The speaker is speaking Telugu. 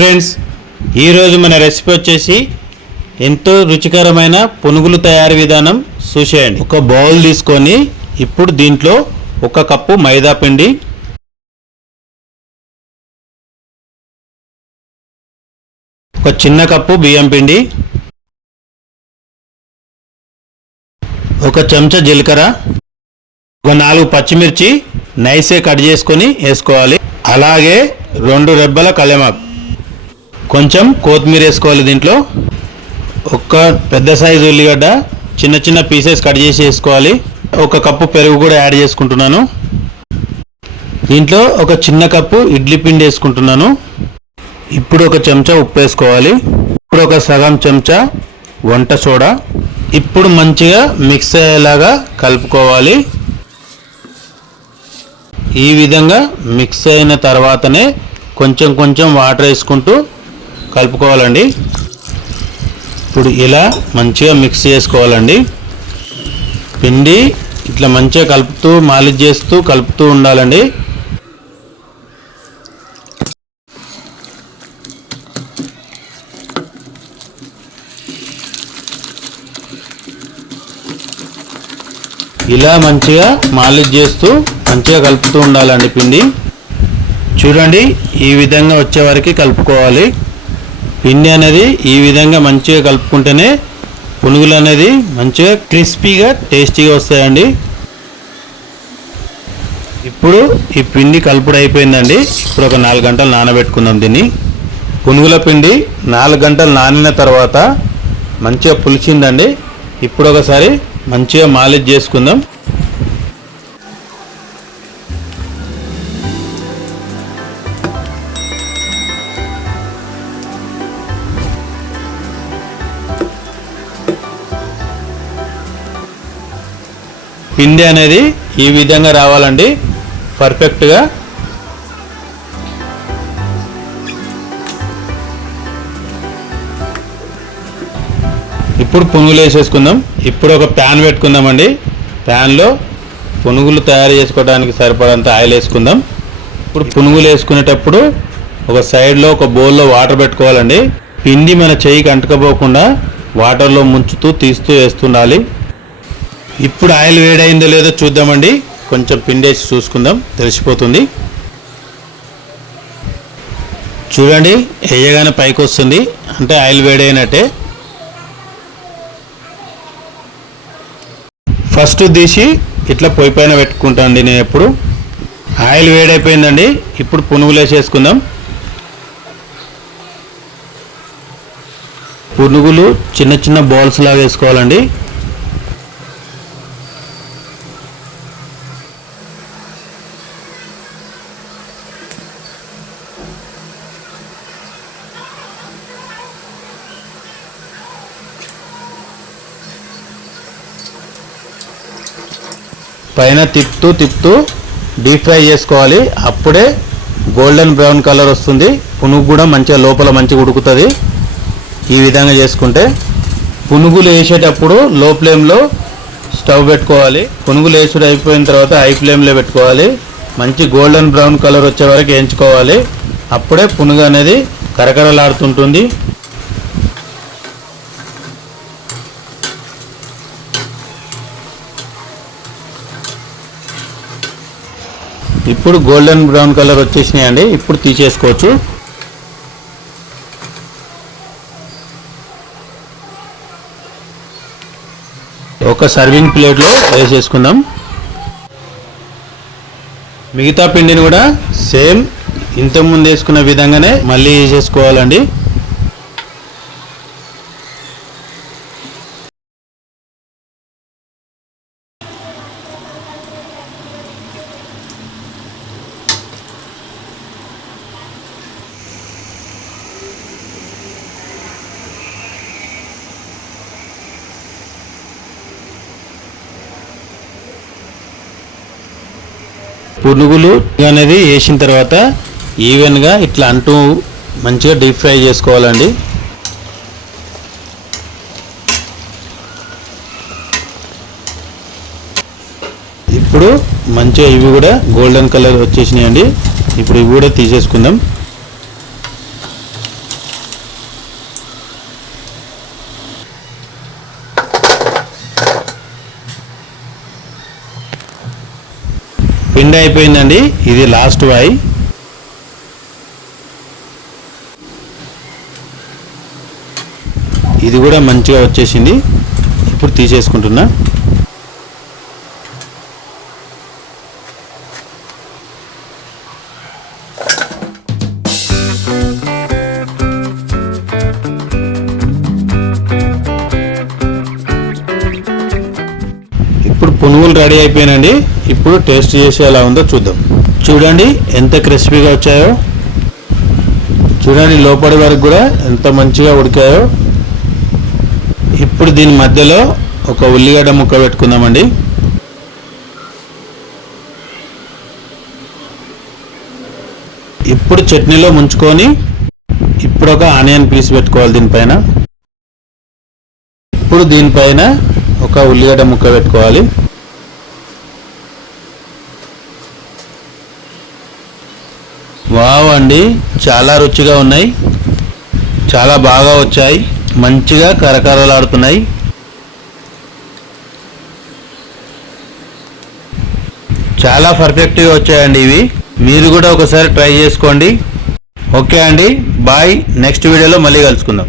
ఫ్రెండ్స్, ఈరోజు మన రెసిపీ వచ్చేసి ఎంతో రుచికరమైన పునుగులు తయారీ విధానం చూసేయండి. ఒక బౌల్ తీసుకొని ఇప్పుడు దీంట్లో 1 కప్పు మైదా పిండి, 1 చిన్న కప్పు బియ్యం పిండి, 1 చెంచా జీలకర్ర, 4 పచ్చిమిర్చి నైస్గా కట్ చేసుకొని వేసుకోవాలి. అలాగే 2 రెబ్బల కళ్యామాకు, కొంచెం కొత్తిమీర వేసుకోవాలి. దీంట్లో 1 పెద్ద సైజు ఉల్లిగడ్డ చిన్న చిన్న పీసెస్ కట్ చేసి వేసుకోవాలి. 1 కప్పు పెరుగు కూడా యాడ్ చేసుకుంటున్నాను. దీంట్లో 1 చిన్న కప్పు ఇడ్లీ పిండి వేసుకుంటున్నాను. ఇప్పుడు 1 చెంచా ఉప్పు వేసుకోవాలి. ఇప్పుడు 1 సగం చెంచా వంట సోడా. ఇప్పుడు మంచిగా మిక్స్ అయ్యేలాగా కలుపుకోవాలి. ఈ విధంగా మిక్స్ అయిన తర్వాతనే కొంచెం కొంచెం వాటర్ వేసుకుంటూ కలుపుకోవాలండి. ఇప్పుడు ఇలా మంచిగా మిక్స్ చేసుకోవాలండి. పిండి ఇట్లా మంచిగా కలుపుతూ మాలిష్ చేస్తూ కలుపుతూ ఉండాలండి. ఇలా మంచిగా మాలిష్ చేస్తూ మంచిగా కలుపుతూ ఉండాలండి. పిండి చూడండి, ఈ విధంగా వచ్చే వరకు కలుపుకోవాలి. పిండి అనేది ఈ విధంగా మంచిగా కలుపుకుంటేనే పునుగులు అనేది మంచిగా క్రిస్పీగా టేస్టీగా వస్తాయండి. ఇప్పుడు ఈ పిండి కలుపుడు అయిపోయిందండి. ఇప్పుడు 4 గంటలు నానబెట్టుకుందాం దీన్ని. పునుగుల పిండి 4 గంటలు నానిన తర్వాత మంచిగా పులిచిందండి. ఇప్పుడు ఒకసారి మంచిగా మాలిష్ చేసుకుందాం. పిండి అనేది ఈ విధంగా రావాలండి, పర్ఫెక్ట్గా. ఇప్పుడు పునుగులు వేసేసుకుందాం. ఇప్పుడు ఒక ప్యాన్ పెట్టుకుందామండి. ప్యాన్లో పునుగులు తయారు చేసుకోవడానికి సరిపడంత ఆయిల్ వేసుకుందాం. ఇప్పుడు పునుగులు వేసుకునేటప్పుడు ఒక సైడ్లో ఒక బౌల్లో వాటర్ పెట్టుకోవాలండి. పిండి మన చెయ్యికి అంటుకపోకుండా వాటర్లో ముంచుతూ తీస్తూ వేస్తుండాలి. ఇప్పుడు ఆయిల్ వేడైందో లేదో చూద్దామండి. కొంచెం పిండి వేసి చూసుకుందాం, తెలిసిపోతుంది. చూడండి, వేయగానే పైకి వస్తుంది అంటే ఆయిల్ వేడైనట్టే. ఫస్ట్ తీసి ఇట్లా పొయ్యి పైన పెట్టుకుంటానండి నేను ఎప్పుడు. ఆయిల్ వేడైపోయిందండి. ఇప్పుడు పునుగులు వేసేసుకుందాం. పునుగులు చిన్న చిన్న బాల్స్ లాగా వేసుకోవాలండి. పైన తిప్పుతూ డీప్ ఫ్రై చేసుకోవాలి. అప్పుడే గోల్డెన్ బ్రౌన్ కలర్ వస్తుంది. పునుగు కూడా మంచిగా లోపల మంచిగా ఉడుకుతుంది. ఈ విధంగా చేసుకుంటే పునుగులు వేసేటప్పుడు లో ఫ్లేమ్లో స్టవ్ పెట్టుకోవాలి. పునుగులు వేసుడు అయిపోయిన తర్వాత హై ఫ్లేమ్లో పెట్టుకోవాలి. మంచి గోల్డెన్ బ్రౌన్ కలర్ వచ్చే వరకు వేయించుకోవాలి. అప్పుడే పునుగు అనేది కరకరలాడుతుంటుంది. ఇప్పుడు గోల్డెన్ బ్రౌన్ కలర్ వచ్చేసినాయండి. ఇప్పుడు తీసేసుకోవచ్చు. ఒక సర్వింగ్ ప్లేట్లో వేసేసుకుందాం. మిగతా పిండిని కూడా సేమ్ ఇంతకుముందు వేసుకున్న విధంగానే మళ్ళీ వేసేసుకోవాలండి. పునుగులు అనేది వేసిన తర్వాత ఈవెన్గా ఇట్లా అంటూ మంచిగా డీప్ ఫ్రై చేసుకోవాలండి. ఇప్పుడు మంచిగా ఇవి కూడా గోల్డెన్ కలర్ వచ్చేసినాయండి. ఇప్పుడు ఇవి కూడా తీసేసుకుందాం. రెండు అయిపోయిందండి, ఇది లాస్ట్ వాయి. ఇది కూడా మంచిగా వచ్చేసింది. ఇప్పుడు తీసేసుకుంటున్నా. ఇప్పుడు పునుగులు రెడీ అయిపోయినండి. ఇప్పుడు టేస్ట్ చేసి ఎలా ఉందో చూద్దాం. చూడండి ఎంత క్రిస్పీగా వచ్చాయో. చూడండి లోపలి వరకు కూడా ఎంత మంచిగా ఉడికాయో. ఇప్పుడు దీని మధ్యలో ఒక ఉల్లిగడ్డ ముక్క పెట్టుకుందామండి. ఇప్పుడు చట్నీలో ముంచుకొని ఇప్పుడు ఒక ఆనియన్ పీస్ పెట్టుకోవాలి దీనిపైన. ఇప్పుడు దీనిపైన ఒక ఉల్లిగడ్డ ముక్క పెట్టుకోవాలి. వావ్ అండి, చాలా రుచిగా ఉన్నాయి, చాలా బాగా వచ్చాయి, మంచిగా కరకరలాడుతున్నాయి. చాలా పర్ఫెక్ట్గా వచ్చాయండి ఇవి. మీరు కూడా ఒకసారి ట్రై చేసుకోండి. ఓకే అండి, బాయ్. నెక్స్ట్ వీడియోలో మళ్ళీ కలుసుకుందాం.